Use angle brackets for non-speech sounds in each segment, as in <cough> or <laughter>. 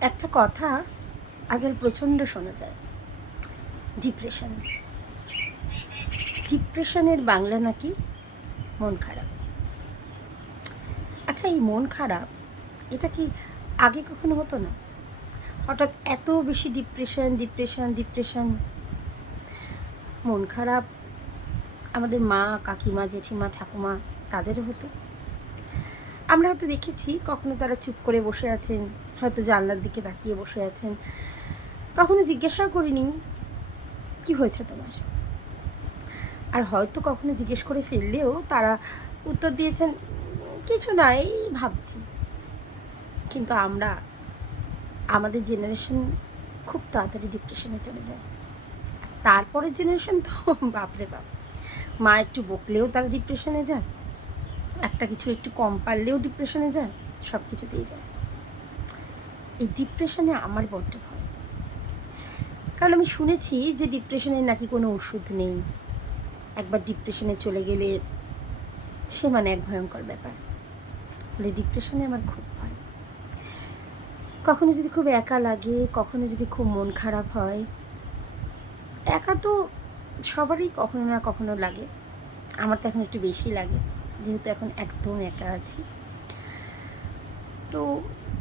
একটা কথা আজকাল প্রচণ্ড শোনা যায়। ডিপ্রেশন ডিপ্রেশনের বাংলা নাকি মন খারাপ। আচ্ছা এই মন খারাপ, এটা কি আগে কখনো হতো না? হঠাৎ এত বেশি ডিপ্রেশন ডিপ্রেশন ডিপ্রেশন মন খারাপ আমাদের মা, কাকিমা, জেঠিমা, ঠাকুমা, তাদেরও হতো। আমরা হয়তো দেখেছি কখনো তারা চুপ করে বসে আছেন হয়তো জানলার দিকে তাকিয়ে বসে আছেন। কখনো জিজ্ঞাসাও করিনি, কি হয়েছে তোমার? আর হয়তো কখনো জিজ্ঞেস করে ফেললেও তারা উত্তর দিয়েছেন, কিছু না, এই ভাবছি। কিন্তু আমরা, আমাদের জেনারেশন খুব তাড়াতাড়ি ডিপ্রেশনে চলে যায়। তারপরের জেনারেশন তো, বাপরে বাপ। মা একটু বকলেও তারা ডিপ্রেশনে যায়, একটা কিছু একটু কম পারলেও ডিপ্রেশনে যায় সব কিছুতেই যায়। এই ডিপ্রেশনে আমার বড্ড ভয়। কারণ আমি শুনেছি যে ডিপ্রেশনের নাকি কোনো ওষুধ নেই। একবার ডিপ্রেশনে চলে গেলে সে মানে এক ভয়ঙ্কর ব্যাপার। বলে ডিপ্রেশনে আমার খুব ভয়। কখনো যদি খুব একা লাগে, কখনো যদি খুব মন খারাপ হয়, একা তো সবারই কখনো না কখনো লাগে। আমার তো এখন একটু বেশি লাগে, যেহেতু এখন একদম একা আছি। তো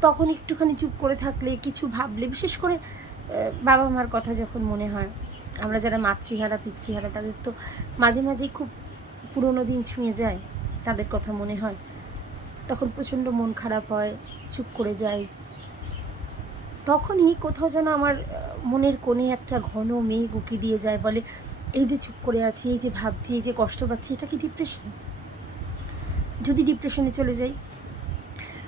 তখন একটুখানি চুপ করে থাকলে, কিছু ভাবলে, বিশেষ করে বাবা মার কথা যখন মনে হয়, আমরা যারা মাতৃহারা, পিতৃহারা, তাদের তো মাঝে মাঝেই খুব পুরোনো দিন ছুঁয়ে যায় তাদের কথা মনে হয়। তখন প্রচণ্ড মন খারাপ হয়, চুপ করে যাই তখনই কোথাও যেন আমার মনের কোণে একটা ঘন মেঘ উকি দিয়ে যায়, বলে, এই যে চুপ করে আছি, এই যে ভাবছি, এই যে কষ্ট পাচ্ছি, এটা কি ডিপ্রেশন যদি ডিপ্রেশনে চলে যাই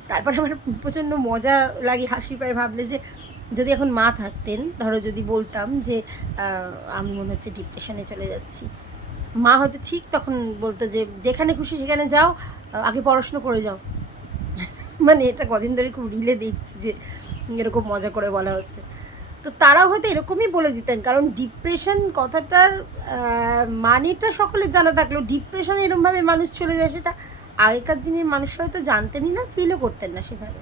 তারপর আমার প্রচণ্ড মজা লাগে, হাসি পায় ভাবলে যে যদি এখন মা থাকতেন, ধরো যদি বলতাম যে আমি মনে হচ্ছে ডিপ্রেশনে চলে যাচ্ছি। মা হয়তো ঠিক তখন বলতো যে, যেখানে খুশি সেখানে যাও, আগে পড়াশুনো করে যাও। <laughs> মানে এটা কদিন ধরে খুব রিলে দেখছি যে, এরকম মজা করে বলা হচ্ছে। তো তারাও হয়তো এরকমই বলে দিতেন, কারণ ডিপ্রেশন কথাটার মানেটা সকলের জানা থাকলেও ডিপ্রেশন এরকমভাবে মানুষ চলে যায় সেটা আগেকার দিনের মানুষ হয়তো জানতেনই না ফিলও করতেন না সেভাবে।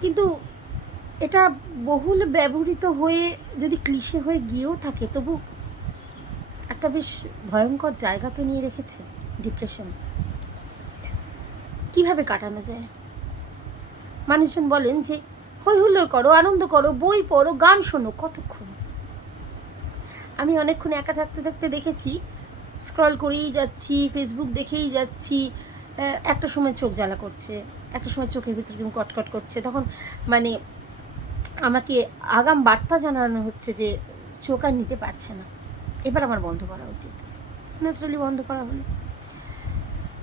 কিন্তু এটা বহুল ব্যবহৃত হয়ে যদি ক্লিশে হয়ে গিয়েও থাকে, তবু একটা বেশ ভয়ঙ্কর জায়গা তো নিয়ে রেখেছে ডিপ্রেশন কীভাবে কাটানো যায়? মানুষজন বলেন যে, হই হুল্লোড় করো, আনন্দ করো, বই পড়ো, গান শোনো, কতক্ষণ? আমি অনেকক্ষণ একা থাকতে থাকতে দেখেছি স্ক্রল করেই যাচ্ছি ফেসবুক দেখেই যাচ্ছি একটা সময় চোখ জ্বালা করছে, একটা সময় চোখের ভিতর কেমন কটকট করছে। তখন মানে আমাকে আগাম বার্তা জানানো হচ্ছে যে চোখ আর নিতে পারছে না। এবার আমার বন্ধ করা উচিত। ন্যাচারালি বন্ধ করা হলো।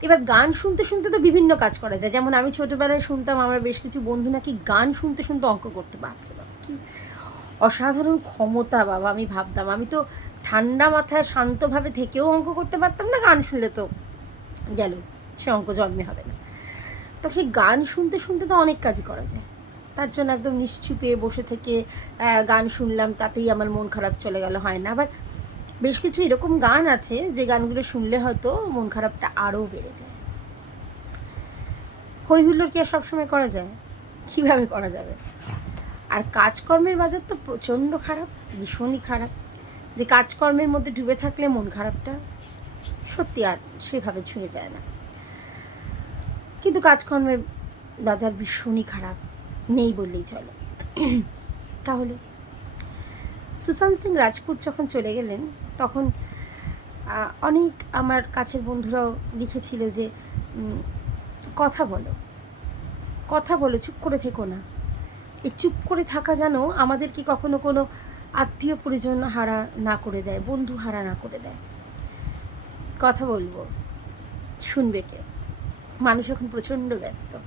এবার গান শুনতে শুনতে তো বিভিন্ন কাজ করা যায়। যেমন আমি ছোটোবেলায় শুনতাম, আমার বেশ কিছু বন্ধু নাকি গান শুনতে শুনতে অঙ্ক করতে বাবা কি অসাধারণ ক্ষমতা বাবা, আমি ভাবতাম। আমি তো ঠান্ডা মাথায় শান্তভাবে থেকেও অঙ্ক করতে পারতাম না, গান শুনলে তো গেল, সে অঙ্ক জন্মে হবে না। তো সেই গান শুনতে শুনতে তো অনেক কাজই করা যায়। তার জন্য একদম নিশ্চুপে বসে থেকে গান শুনলাম, তাতেই আমার মন খারাপ চলে গেল, হয় না। আবার বেশ কিছু এরকম গান আছে, যে গানগুলো শুনলে হয়তো মন খারাপটা আরও বেড়ে যায়। হই হুল্লোড় কি আর সবসময় করা যায়? কীভাবে করা যাবে? আর কাজকর্মের বাজার তো প্রচণ্ড খারাপ, ভীষণই খারাপ। যে কাজকর্মের মধ্যে ডুবে থাকলে মন খারাপটা সত্যি আর সেভাবে ছুঁয়ে যায় না। কিন্তু কাজকর্মের বাজার ভীষণই খারাপ, নেই বললেই চলে। তাহলে সুশান্ত সিং রাজপুত যখন চলে গেলেন, তখন অনেক আমার কাছের বন্ধুরাও লিখেছিল যে কথা বলো কথা বলো, চুপ করে থেকো না। এই চুপ করে থাকা যেন আমাদেরকে কখনো কোনো আত্মীয় পরিজন হারা না করে দেয়, বন্ধু হারা না করে দেয়। কথা বলব, শুনবে কে? মানুষ এখন প্রচণ্ড ব্যস্ত।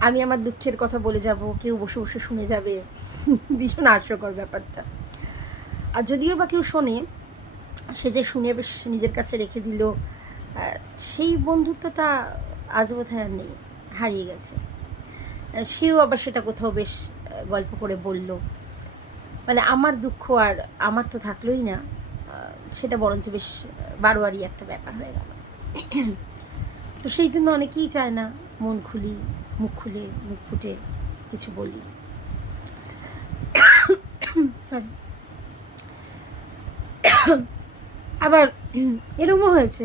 আমি আমার দুঃখের কথা বলে যাব, কেউ বসে বসে শুনে যাবে। <laughs> ভীষণ হাস্যকর ব্যাপারটা। আর যদিও বা কেউ শোনে, সে যে শুনে বেশ নিজের কাছে রেখে দিল সেই বন্ধুত্বটা আজ বোধহয় আর নেই, হারিয়ে গেছে। সেও আবার সেটা কোথাও বেশ গল্প করে বলল। মানে আমার দুঃখ আর আমার তো থাকলোই না সেটা বরঞ্চ বেশ বারোয়ারি একটা ব্যাপার হয়ে গেল। তো সেই জন্য অনেকেই চায় না মন খুলি, মুখ খুলে, মুখ ফুটে কিছু বলি। সরি আবার এরমও হয়েছে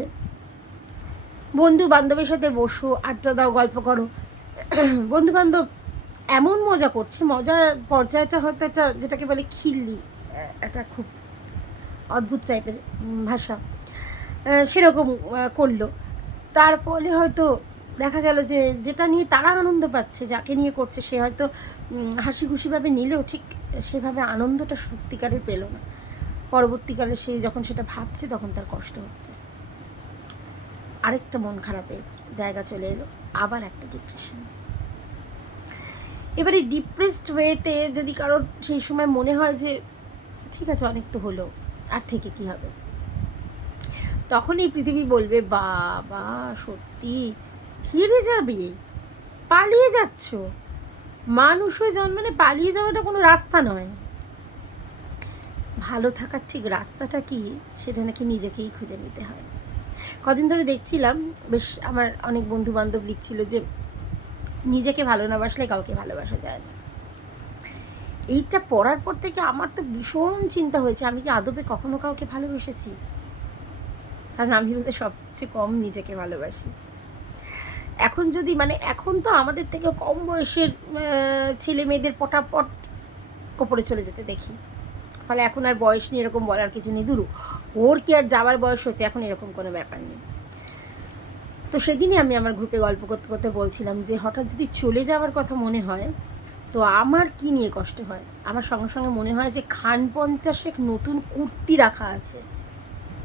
বন্ধু বান্ধবের সাথে বসো, আড্ডা দাও, গল্প করো। বন্ধু বান্ধব এমন মজা করছে, মজার পর্যায়টা হয়তো একটা যেটাকে বলে খিল্লি, একটা খুব অদ্ভুত টাইপের ভাষা সেরকম করল। তার ফলে হয়তো দেখা গেল যে, যেটা নিয়ে তারা আনন্দ পাচ্ছে, যাকে নিয়ে করছে, সে হয়তো হাসি খুশিভাবে নিলেও ঠিক সেভাবে আনন্দটা সত্যিকারের পেল না। পরবর্তীকালে সে যখন সেটা ভাবছে, তখন তার কষ্ট হচ্ছে। আরেকটা মন খারাপের জায়গা চলে এলো, আবার একটা ডিপ্রেশন এবারে ডিপ্রেসড ওয়েতে যদি কারোর সেই সময় মনে হয় যে, ঠিক আছে, অনেক তো হলো, আর থেকে কি হবে? তখন এই পৃথিবী বলবে, বাবা, সত্যি, হেরে যাবে, পালিয়ে যাচ্ছ। মানুষ হয়ে জন্মানে পালিয়ে যাওয়াটা কোনো রাস্তা নয়। ভালো থাকার ঠিক রাস্তাটা কি, সেটা নাকি নিজেকেই খুঁজে নিতে হয়। কদিন ধরে দেখছিলাম, বেশ আমার অনেক বন্ধু বান্ধব লিখছিল যে নিজেকে ভালো না বাসলে কাউকে ভালোবাসা যায় না। এইটা পড়ার পর থেকে আমার তো ভীষণ চিন্তা হয়েছে, আমি কি আদবে কখনো কাউকে ভালোবেসেছি? কারণ আমি বোধহয় সবচেয়ে কম নিজেকে ভালোবাসি। এখন যদি মানে এখন তো আমাদের থেকে কম বয়সের ছেলে মেয়েদের পটাপট ওপরে চলে যেতে দেখি। ফলে এখন আর বয়স নিয়ে এরকম বলার কিছু নেই। দুরু, ওর কি আর যাওয়ার বয়স হয়েছে? এখন এরকম কোনো ব্যাপার নেই। তো সেদিনই আমি আমার গ্রুপে গল্প করতে করতে বলছিলাম যে হঠাৎ যদি চলে যাওয়ার কথা মনে হয়, তো আমার কি নিয়ে কষ্ট হয়? আমার সঙ্গে সঙ্গে মনে হয় যে খান পঞ্চাশেক নতুন কুর্তি রাখা আছে।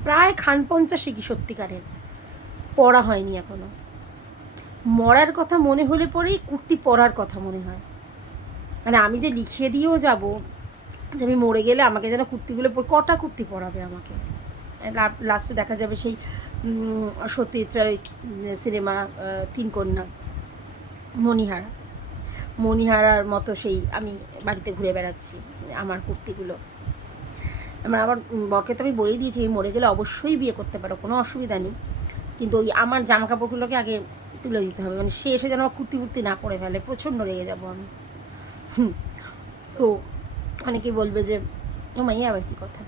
প্রায় খান পঞ্চাশে কি সত্যিকারের। পড়া হয়নি এখনও। মরার কথা মনে হলে পরেই কুর্তি পরার কথা মনে হয়। মানে আমি যে লিখিয়ে দিয়েও যাব, যে আমি মরে গেলে আমাকে যেন কুর্তিগুলো কটা কুর্তি পরাবে আমাকে? লাস্টে দেখা যাবে সেই উম, রায় সিনেমা তিন কন্যা। মণিহারা। মণিহারার মতো সেই আমি বাড়িতে ঘুরে বেড়াচ্ছি আমার কুর্তিগুলো। আমার আবার বরকে তো আমি বলেই দিয়েছি মরে গেলে অবশ্যই বিয়ে করতে পারো কোনো অসুবিধা নেই। কিন্তু ওই আমার জামা কাপড়গুলোকে আগে তুলে দিতে হবে মানে সে এসে যেন আমার কুর্তি কুর্তি না পরে ফেলে প্রচণ্ড রেগে যাব আমি। তো অনেকে বলবে যে ও মাইয়া আবার কী কথা?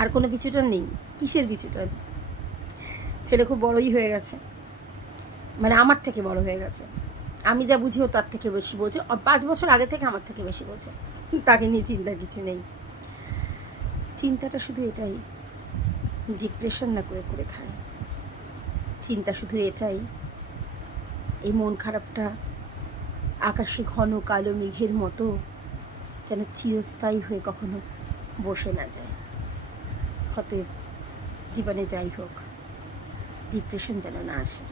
আর কোনো পিছুটার নেই কিসের পিছুটার ছেলে খুব বড়ই হয়ে গেছে। মানে আমার থেকে বড় হয়ে গেছে। আমি যা বুঝি ও তার থেকে বেশি বোঝে। পাঁচ বছর আগে থেকে আমার থেকে বেশি বোঝে। তাকে নিয়ে চিন্তার কিছু নেই। চিন্তাটা শুধু এটাই। ডিপ্রেশন না করে করে খায়। চিন্তা শুধু এটাই। এই মন খারাপটা আকাশে ঘন, কালো, মেঘের মতো যেন চিরস্থায়ী হয়ে কখনো বসে না যায়। অতএব জীবনে যাই হোক। ডিপ্রেশন যেন না আসে।